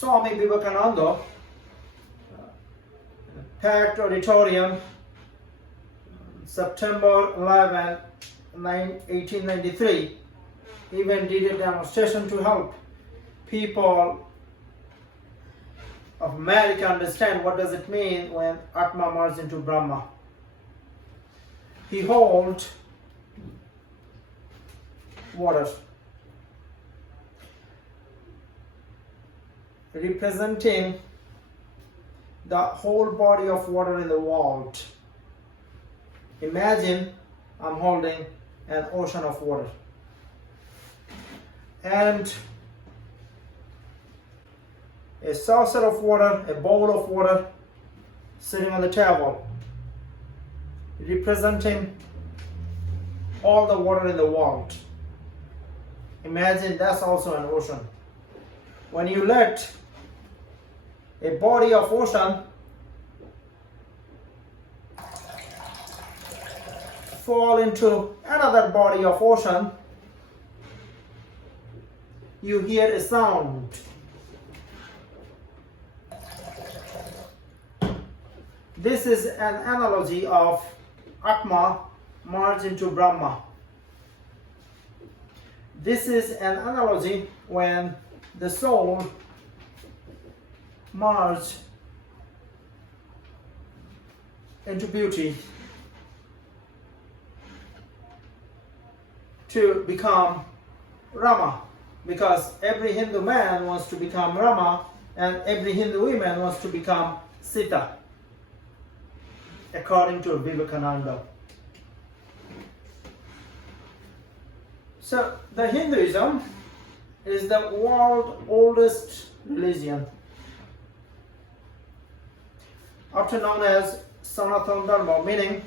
Swami Vivekananda, Packed Auditorium, September 11, 1893, even did a demonstration to help people of America understand what does it mean when Atma merges into Brahma. He held water, representing the whole body of water in the world. Imagine I'm holding an ocean of water, and a saucer of water, a bowl of water sitting on the table, representing all the water in the world. Imagine that's also an ocean. When you let a body of ocean fall into another body of ocean, you hear a sound. This is an analogy of Atma merged into Brahma. This is an analogy when the soul merged into beauty to become Rama, because every Hindu man wants to become Rama and every Hindu woman wants to become Sita, according to Vivekananda. So the Hinduism is the world's oldest religion, often known as Sanatana Dharma, meaning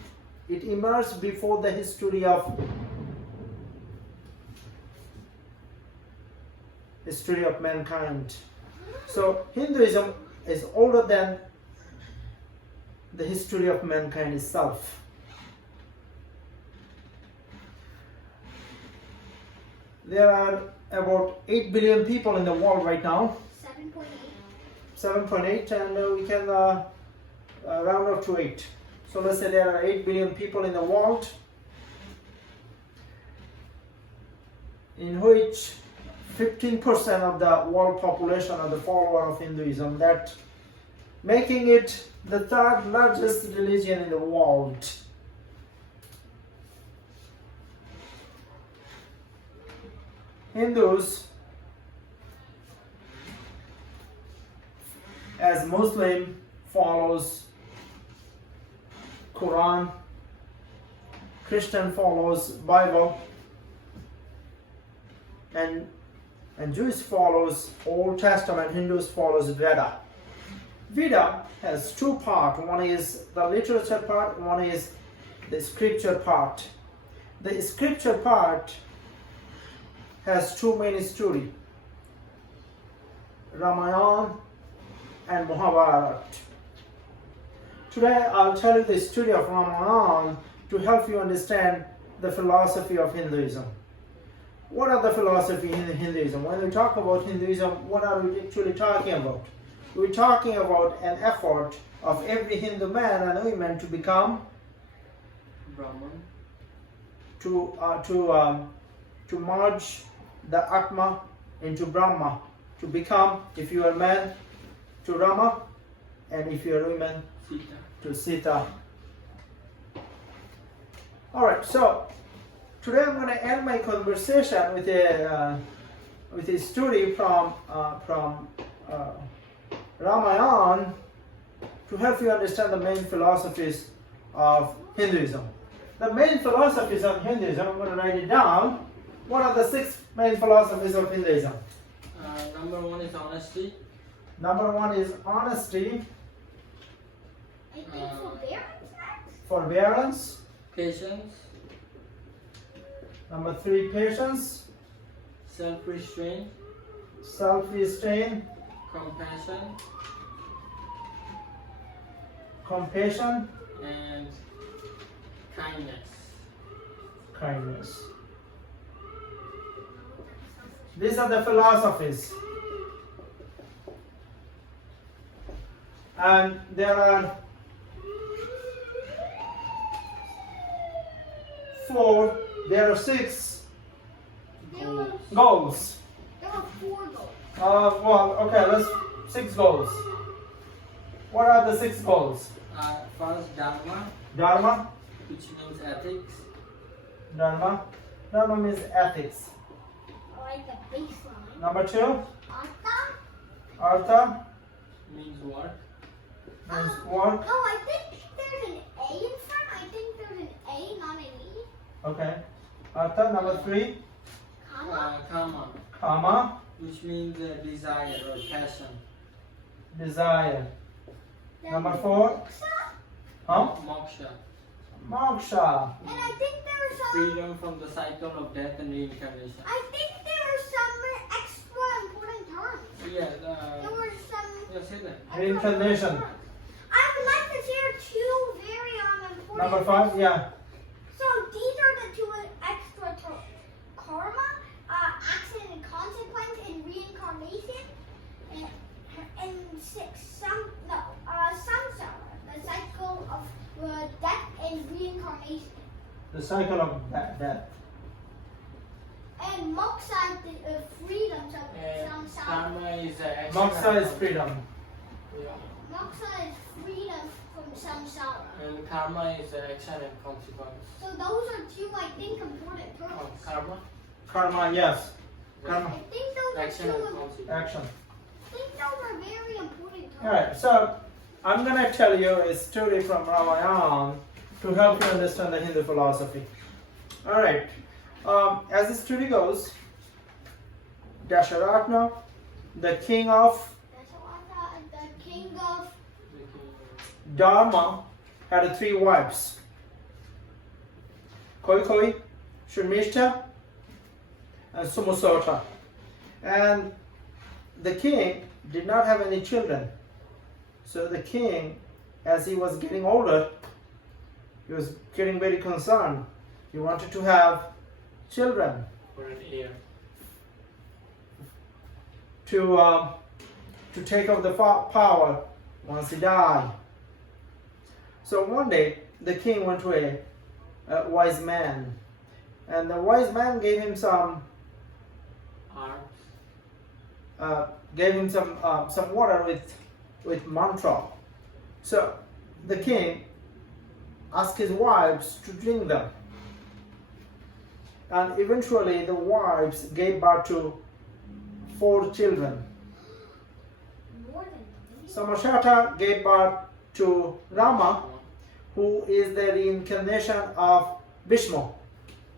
it emerged before the history of mankind. So Hinduism is older than the history of mankind itself. There are about 8 billion people in the world right now. 7.8. 7.8, and we can round up to 8. So let's say there are 8 billion people in the world, in which 15% of the world population are the follower of Hinduism, that making it the third largest religion in the world. Hindus, as Muslim, follows Quran, Christian follows Bible, and Jewish follows Old Testament, Hindus follows Veda. Veda has two parts. One is the literature part, one is the scripture part. The scripture part has two main stories, Ramayana and Mahabharata. Today I'll tell you the story of Ramayana to help you understand the philosophy of Hinduism. What are the philosophy in Hinduism? When we talk about Hinduism, what are we actually talking about? We're talking about an effort of every Hindu man and woman to become Brahman, to merge the Atma into Brahma, to become, if you are a man, to Rama, and if you are a woman, Sita. to Sita. Alright, so today I'm going to end my conversation with a story from Ramayana to help you understand the main philosophies of Hinduism. The main philosophies of Hinduism, I'm going to write it down. What are the 6 main philosophies of Hinduism? Number 1 is honesty. Number 1 is honesty, I think forbearance. forbearance. Patience, Number 3, patience, self-restraint, self-restraint, compassion, compassion, and kindness. kindness. These are the philosophies. And there are 4, there are 6 There were goals. 4 goals. Well, okay, let's 6 goals. What are the 6 goals? First, Dharma, Dharma, which means ethics. Dharma means ethics. Like the baseline. Number 2, Artha. Artha Means work. means work. No, I think there's an A in front. I think there's an A, not an E. Okay, Artha. Number 3, Kama. Kama, Which means desire or passion. desire. Then Number 4, Moksha. Moksha, Moksha, And I think there's some. freedom from the cycle of death and reincarnation. I think there are some extra important terms. Yeah, There were some. yeah, say that. extra Reincarnation. important terms. I would like to share 2 very important. Number 5, yeah. So these are the 2 extra terms: karma, action and consequence, and reincarnation, and 6 samsara, the cycle of death and reincarnation, The cycle of death. and moksha is the freedom. So And samsara. karma is action. Moksha and is freedom. Yeah. Moksha is freedom from samsara. And karma is action and consequence. So those are 2, I think, important Oh, terms. karma, Karma, yes. I Karma, think those are action 2. and consequence. action. I think those are very important terms. Alright, so I'm gonna tell you a story from Ramayana to help you understand the Hindu philosophy. Alright, as the story goes, Dasharatna, the king of Dasharatha, the king of Dharma, had 3 wives: Koikoi, Shurmishta, and Sumusota. And the king did not have any children. So the king, as he was getting older, he was getting very concerned. He wanted to have children For an ear. to take over the power once he died. So one day, the king went to a wise man, and the wise man gave him some Arms. some water with mantra. So the king asked his wives to drink them, and eventually the wives gave birth to 4 children. more than 3. So Mashata gave birth to Rama, who is the reincarnation of Vishnu.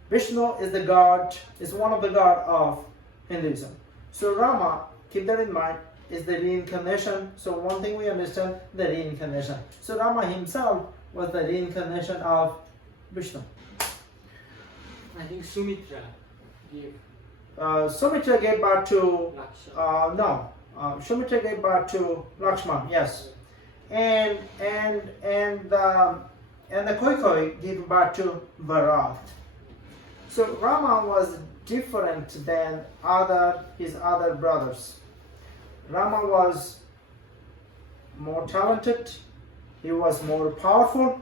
Vishnu is the god, is one of the god of Hinduism. So Rama, keep that in mind, is the reincarnation. So one thing we understand, the reincarnation. So Rama himself was the reincarnation of Vishnu. I think Sumitra gave Sumitra gave birth to Laksha. Sumitra gave birth to Lakshman, yes, and the Koikoi gave birth to Bharat. So Rama was different than his other brothers. Rama was more talented, he was more powerful,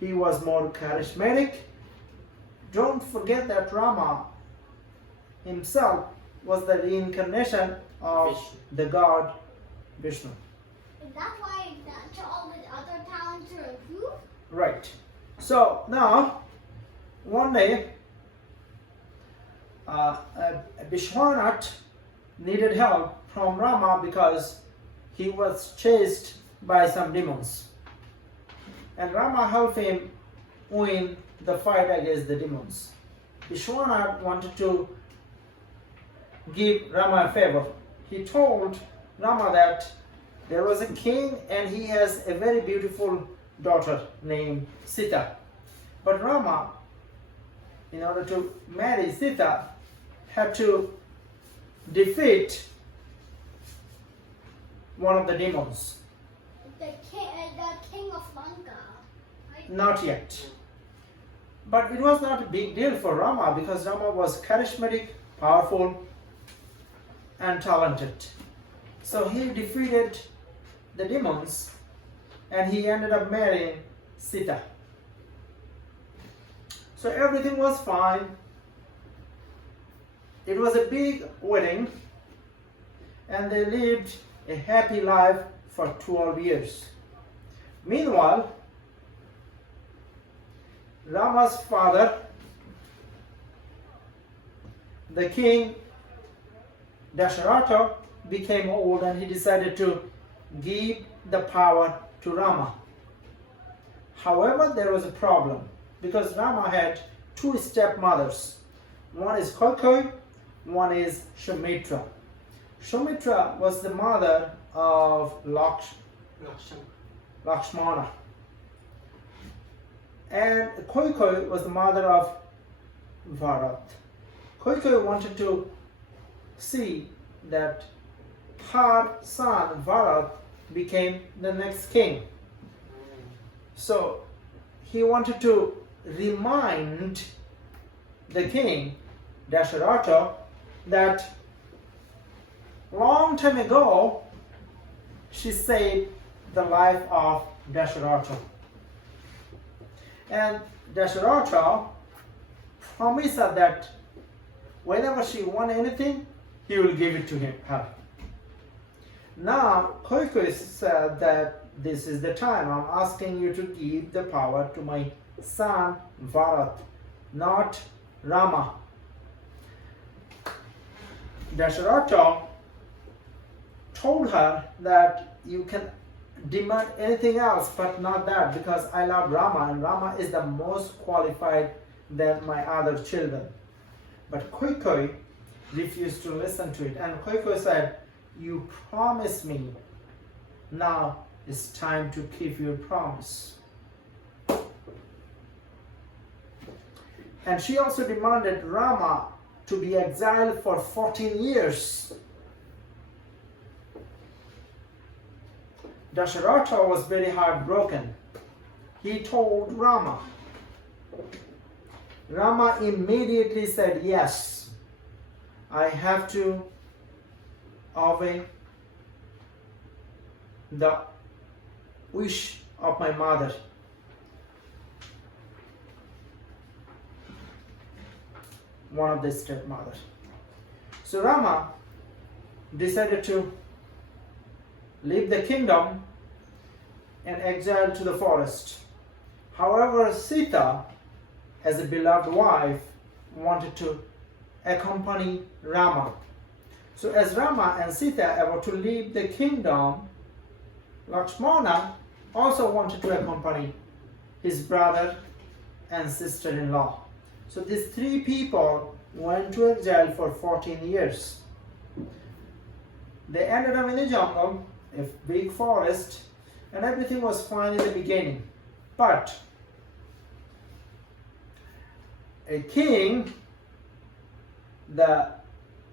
he was more charismatic. Don't forget that Rama himself was the reincarnation of Vishnu. the god Vishnu. Is that why all the other talents are improved? Right. So now, one day, Vishwanath needed help from Rama because he was chased by some demons. And Rama helped him win the fight against the demons. Vishwanath wanted to give Rama a favor. He told Rama that there was a king and he has a very beautiful daughter named Sita. But Rama, in order to marry Sita, had to defeat one of the demons. The king of Lanka, right? Not yet. But it was not a big deal for Rama because Rama was charismatic, powerful, and talented. So he defeated the demons, and he ended up marrying Sita. So everything was fine. It was a big wedding, and they lived a happy life for 12 years. Meanwhile, Rama's father, the king Dasharatha, became old, and he decided to give the power to Rama. However, there was a problem because Rama had two stepmothers. One is Kaikeyi, one is Sumitra. Sumitra was the mother of Lakshmana, and Kaikeyi was the mother of Bharat. Kaikeyi wanted to see that her son Bharat became the next king. So he wanted to remind the king Dasharatha that long time ago she saved the life of Dasharatha. And Dasharatha promised her that whenever she wanted anything, he will give it to her. Now, Kaikeyi said that this is the time I'm asking you to give the power to my son Bharat, not Rama. Dasharatha told her that you can demand anything else but not that, because I love Rama and Rama is the most qualified than my other children. But Kaikeyi refused to listen to it, and Kaikeyi said, you promised me, now it's time to keep your promise. And she also demanded Rama to be exiled for 14 years. Dasharatha was very heartbroken. He told Rama. Rama immediately said, yes, I have to obey the wish of my mother. One of the stepmothers. So Rama decided to leave the kingdom and exile to the forest. However, Sita, as a beloved wife, wanted to accompany Rama. So as Rama and Sita were to leave the kingdom, Lakshmana also wanted to accompany his brother and sister-in-law. So these three people went to exile for 14 years. They ended up in the jungle, a big forest, and everything was fine in the beginning. But a king, the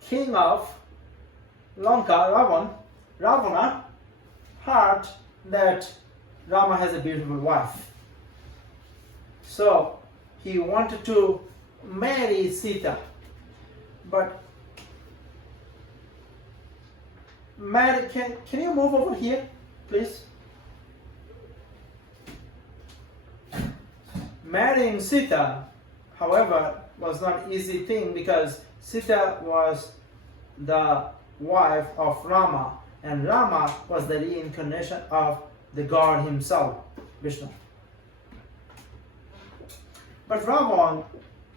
king of Lanka, Ravana, heard that Rama has a beautiful wife. So he wanted to marry Sita. But can you move over here, please? Marrying Sita, however, was not an easy thing because Sita was the wife of Rama, and Rama was the reincarnation of the God himself, Vishnu. But Ravan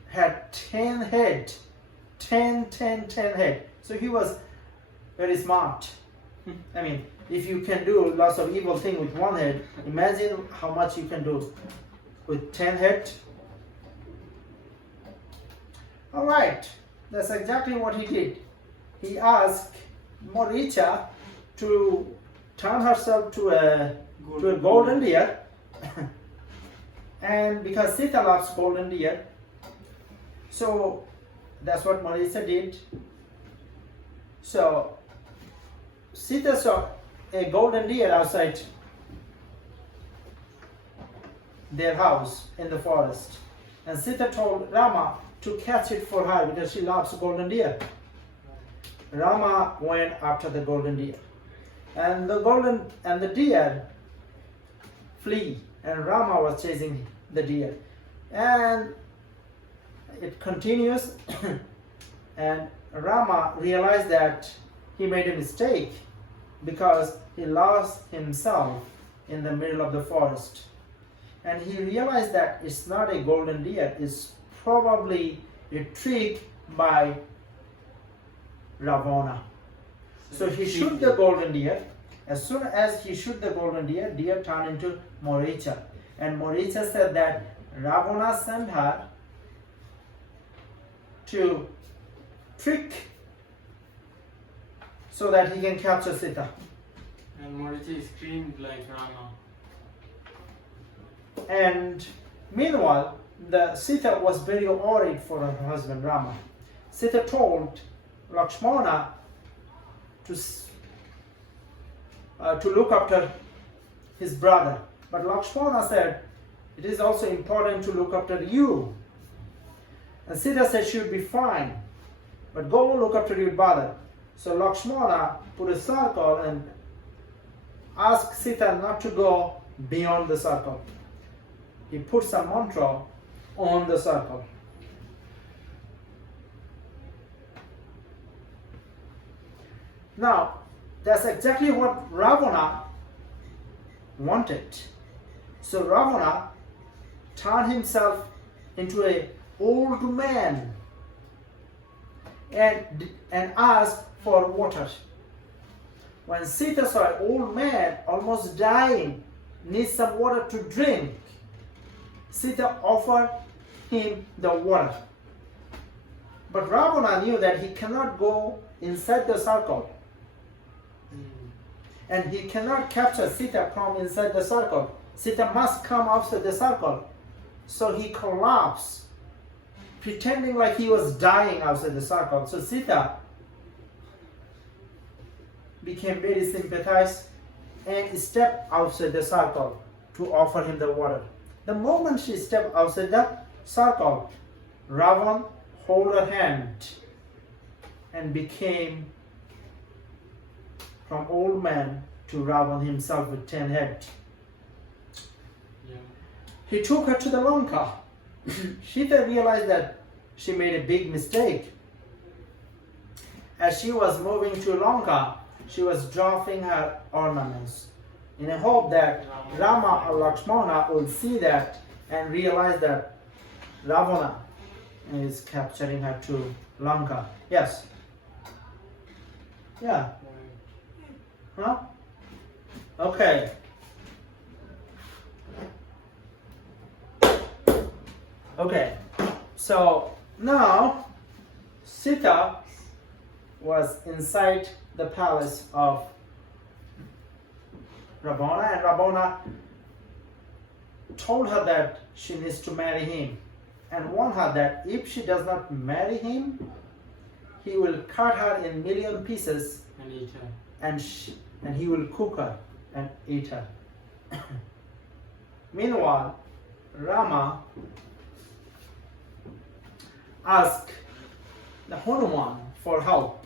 had 10 head, 10 head. So he was very smart. I mean, if you can do lots of evil things with one head, imagine how much you can do with 10 head. All right, that's exactly what he did. He asked Moricha to turn herself to a golden deer. And because Sita loves golden deer, so that's what Moricha did. So Sita saw a golden deer outside their house in the forest, and Sita told Rama to catch it for her because she loves golden deer. Rama went after the golden deer. and the deer flee, and Rama was chasing the deer, and it continues. And Rama realized that he made a mistake because he lost himself in the middle of the forest, and he realized that it's not a golden deer, it's probably a trick by Ravana. So he shot the golden deer. As soon as he shot the golden deer, deer turned into Moricha. And Moricha said that Ravana sent her to trick so that he can capture Sita. And Morita screamed like Rama. And meanwhile, the Sita was very worried for her husband Rama. Sita told Lakshmana to look after his brother. But Lakshmana said, it is also important to look after you. And Sita said she would be fine, but go look after your brother. So Lakshmana put a circle and asked Sita not to go beyond the circle. He put some mantra on the circle. Now, that's exactly what Ravana wanted. So Ravana turned himself into an old man and asked for water. When Sita saw an old man almost dying, needs some water to drink, Sita offered him the water. But Ravana knew that he cannot go inside the circle. And he cannot capture Sita from inside the circle. Sita must come outside the circle. So he collapsed, pretending like he was dying outside the circle. So Sita became very sympathized and stepped outside the circle to offer him the water. The moment she stepped outside the circle, Ravan held her hand and became from old man to Ravan himself with 10 heads. Yeah. He took her to the Lanka. Sita realized that she made a big mistake. As she was moving to Lanka, she was dropping her ornaments in a hope that Rama or Lakshmana would see that and realize that Ravana is capturing her to Lanka. Yes? Yeah. Huh? Okay. Okay. So now Sita was inside the palace of Ravana, and Ravana told her that she needs to marry him and warned her that if she does not marry him, he will cut her in million pieces And eat her. and he will cook her and eat her. Meanwhile, Rama asked the Hanuman for help,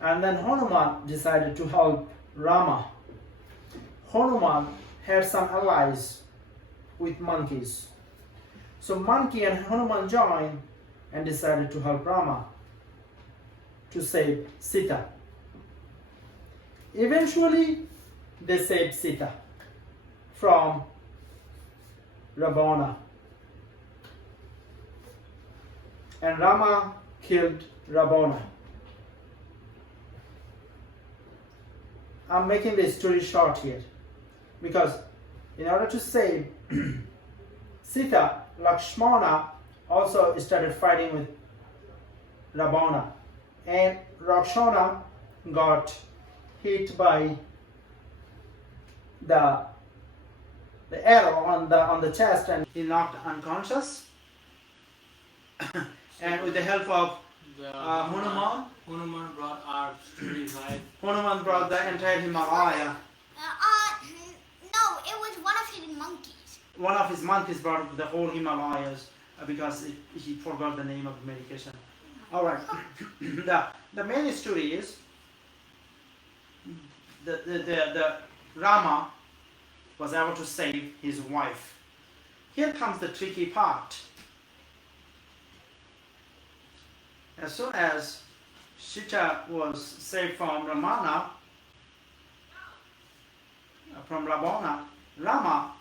and then Hanuman decided to help Rama. Hanuman had some allies with monkeys. So monkey and Hanuman joined and decided to help Rama to save Sita. Eventually, they saved Sita from Ravana. And Rama killed Ravana. I'm making the story short here because in order to save Sita, Lakshmana also started fighting with Ravana, and Rakshana got hit by the arrow on the chest and he knocked unconscious. And with the help of Hanuman brought herbs to revive. Hanuman brought the entire Himalaya. No, it was one of his monkeys. One of his monkeys brought the whole Himalayas because he forgot the name of the medication. All right. The main story is the Rama was able to save his wife. Here comes the tricky part. As soon as Sita was saved from Ravana, Rama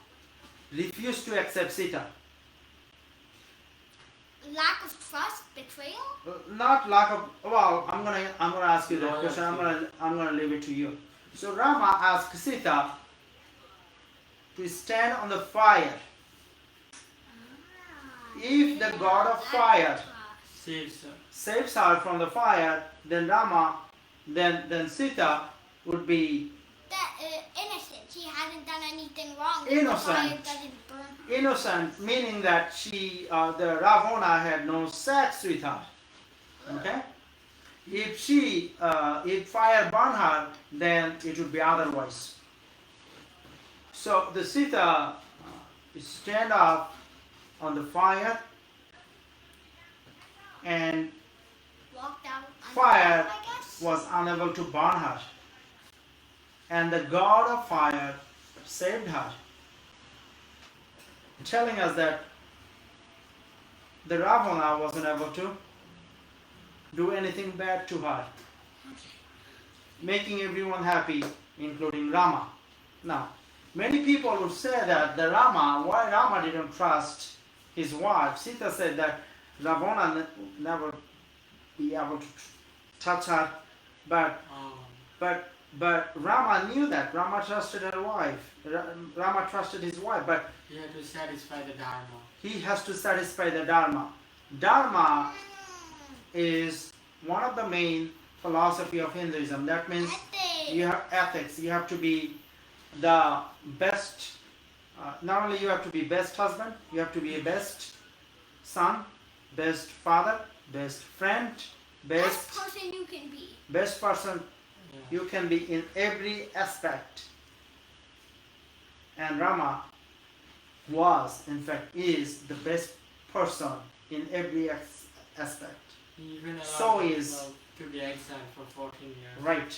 refused to accept Sita. Lack of trust, betrayal. Not lack of. Well, I'm gonna ask you that question. I'm gonna leave it to you. So Rama asked Sita to stand on the fire. If the god of fire saves her from the fire, then then Sita would be Innocent. She hasn't done anything wrong. Innocent. The fire doesn't burn her. innocent, meaning that the Ravana had no sex with her. Okay? If fire burned her, then it would be otherwise. So the Sita stand up on the fire, and Walked out. fire I guess. was unable to burn her. And the god of fire saved her, telling us that the Ravana wasn't able to do anything bad to her, making everyone happy, including Rama. Now, many people would say that why Rama didn't trust his wife. Sita said that Ravana never be able to touch her, but Rama knew that. Rama trusted her wife. Rama trusted his wife, but He had to satisfy the Dharma. he has to satisfy the Dharma. Dharma is one of the main philosophy of Hinduism. That means you have ethics. You have to be the best. Not only you have to be best husband, you have to be a best son, best father, best friend, Best person you can be. best person Yeah. you can be in every aspect. And Rama was, in fact, is the best person in every aspect. He even allowed So is- himself to be exiled for 14 years. Right.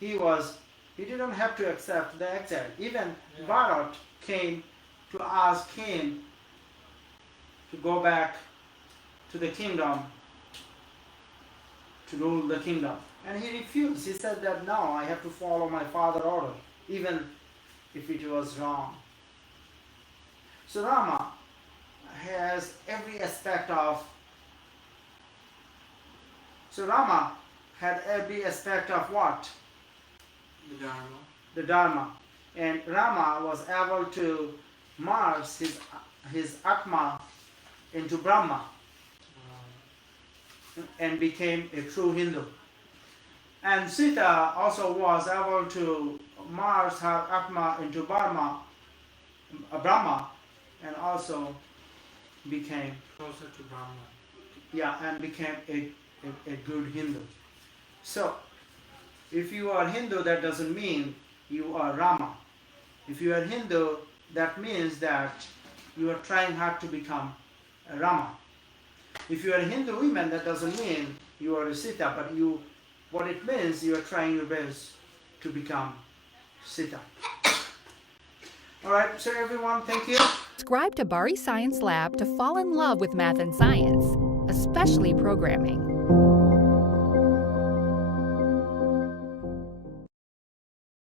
He didn't have to accept the exile. Even Yeah. Bharat came to ask him to go back to the kingdom, to rule the kingdom. And he refused. He said that no, I have to follow my father's order, even if it was wrong. So Rama has every aspect of. So Rama had every aspect of what? The Dharma. The Dharma. And Rama was able to merge his Atma into Brahma and became a true Hindu. And Sita also was able to merge her Atma into Brahma, and also became, Closer to Brahma. and became a good Hindu. So, if you are Hindu, that doesn't mean you are Rama. If you are Hindu, that means that you are trying hard to become a Rama. If you are a Hindu woman, that doesn't mean you are a Sita, but what it means, you are trying your best to become Sita. Alright, so everyone, thank you. Subscribe to Bari Science Lab to fall in love with math and science, especially programming.